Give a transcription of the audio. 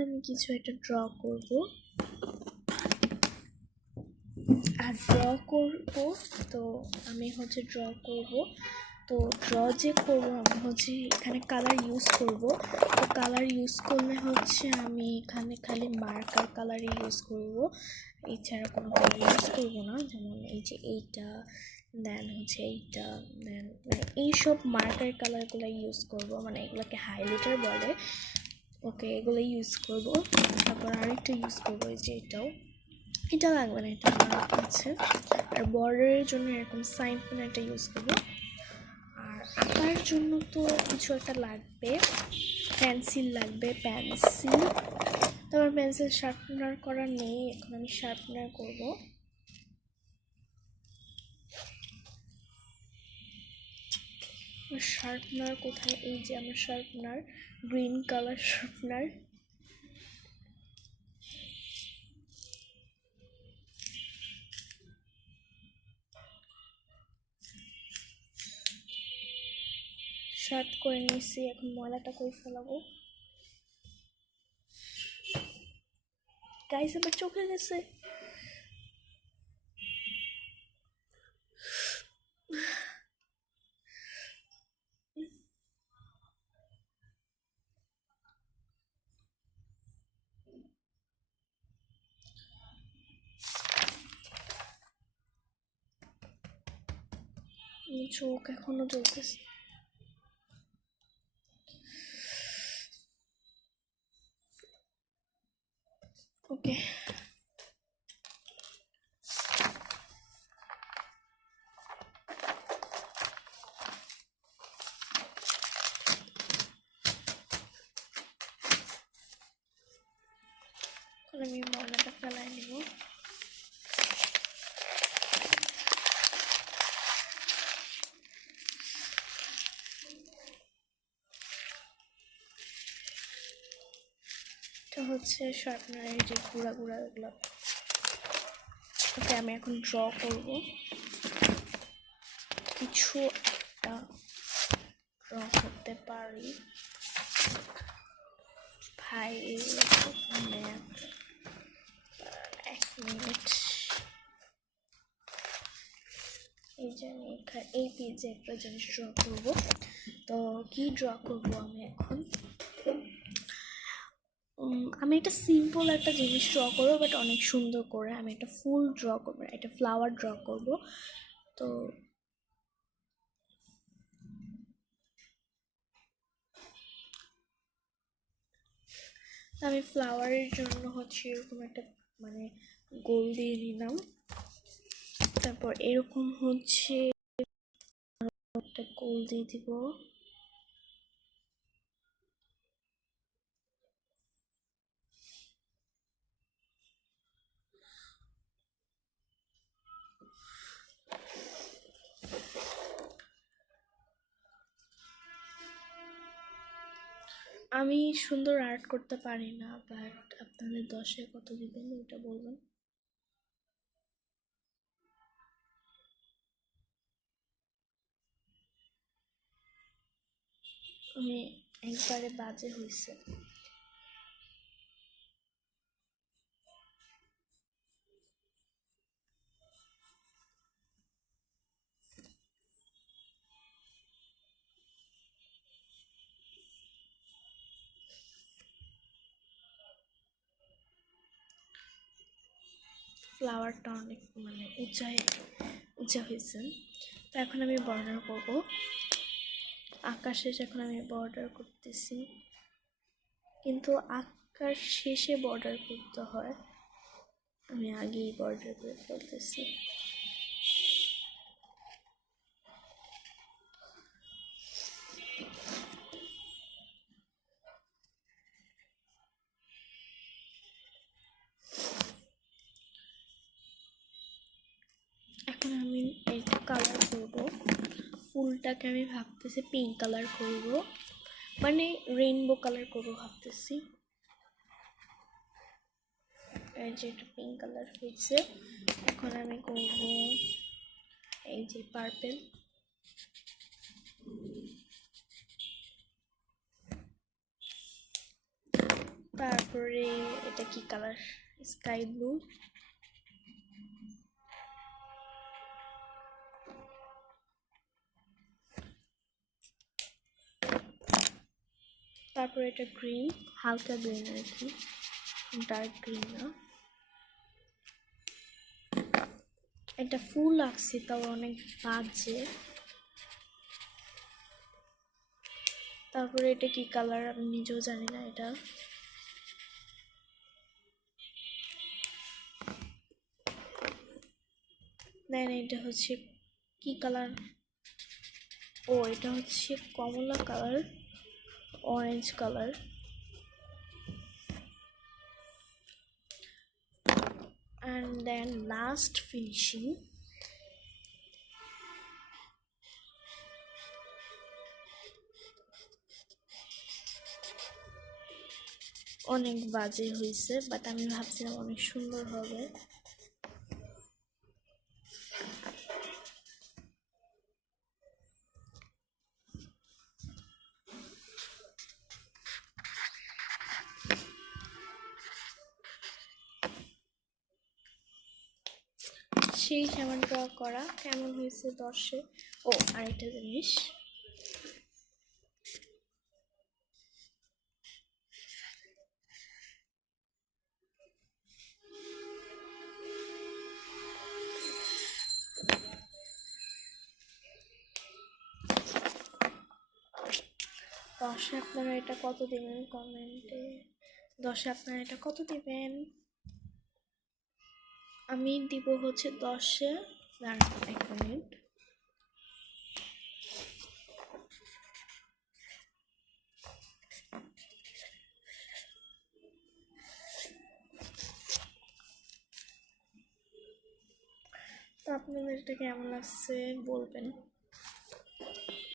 আমি কিছু একটা ড্র করব আর ড্র করব। তো আমি ড্র করব। তো ড্র যে করব আমি এখানে কালার ইউজ করব। তো কালার ইউজ করলে আমি এখানে খালি মার্কার কালারই ইউজ করব, এছাড়া কোনো কালার ইউজ করব না। যেমন এই যে এইটা, দেন এইটা, দেন এইসব মার্কার কালারগুলো ইউজ করব, মানে এগুলোকে হাইলাইটার বলে। ওকে, এগুলো ইউজ করব। তারপর আরেকটা ইউজ করবো, এই যে এটা লাগবে না, এটা আমার আছে। আর বর্ডারের জন্য এরকম সাইন পেন একটা ইউজ করবো। আর আঁকার জন্য তো কিছু একটা লাগবে, পেন্সিল লাগবে, পেন্সিল। তারপর পেন্সিল শার্পনার করা নেই, এখন আমি শার্পনার করব। শার্পনার কোথায়? এই যে আমার sharpener, green colour sharpener. Sharp করে নিয়েছি, এখন ময়লাটা করে ফেলাবো। গাইস, আমার চোখে গেছে। চোখ এখনো জ্বলতেছে। ওকে, আমি ময়লাটা ফেলাই নেব। এটা শার্পনারের যে গুঁড়া গুঁড়া এগুলো। ওকে, আমি এখন ড্র করব কিছু একটা ড্র করতে পারি। ভাই ম্যাথ, 1 মিনিট। এই যে আমি এই পেজে একটা জিনিস ড্র করব। তো কি ড্র করব আমি এখন? আমি একটা সিম্পল একটা জিনিস ড্র করবো, বাট অনেক সুন্দর করে। আমি একটা ফুল ড্র করবো, একটা ফ্লাওয়ার ড্র করব। তো আমি ফ্লাওয়ারের জন্য এরকম একটা মানে গোল দিয়ে নিলাম। তারপর এরকম একটা গোল দিয়ে দিব। আমি সুন্দর আর্ট করতে পারি না, বাট আপনাদের 10-এ কত দিবেন এটা বলবেন। আমি একবারে বাজে হয়েছে। ফ্লাওয়ারটা অনেক মানে উঁচা হয়েছে। তো এখন আমি বর্ডার করব। আঁকা শেষ, এখন আমি বর্ডার করতেছি, কিন্তু আঁকার শেষে বর্ডার করতে হয়, আমি আগেই বর্ডার করে ফেলতেছি। এখন আমি একটা কালার করব। ফুলটাকে আমি ভাবতেছি পিঙ্ক কালার করব, মানে রেইনবো কালার করব ভাবতেছি। এই যে একটা পিঙ্ক কালার হয়েছে। এখন আমি করব এই যে পার্পল। তারপরে এটা কি কালার, স্কাই ব্লু। তারপরে এটা গ্রিন, হালকা গ্রিন আর কি, ডার্ক গ্রিন না। এটা ফুল আঁকছি তাও অনেক বাজে। তারপরে এটা কি কালার আমি নিজেও জানি না। এটা দেন এটা হচ্ছে কি কালার, ও এটা হচ্ছে কমলা colour, orange colour. And then last finishing. অনেক বাজে হয়েছে, বাট আমি ভাবছিলাম অনেক সুন্দর হবে। সেই সেমন ড্র করা কেমন হয়েছে 10-এ। ও আরেকটা জিনিস, দশে আপনারা এটা কত দিবেন কমেন্টে, 10-এ আপনারা এটা কত দিবেন? আমি দিব হচ্ছে 10-এ, দাঁড়ান 1 মিনিট। তো আপনাদের এটা কেমন লাগছে বলবেন।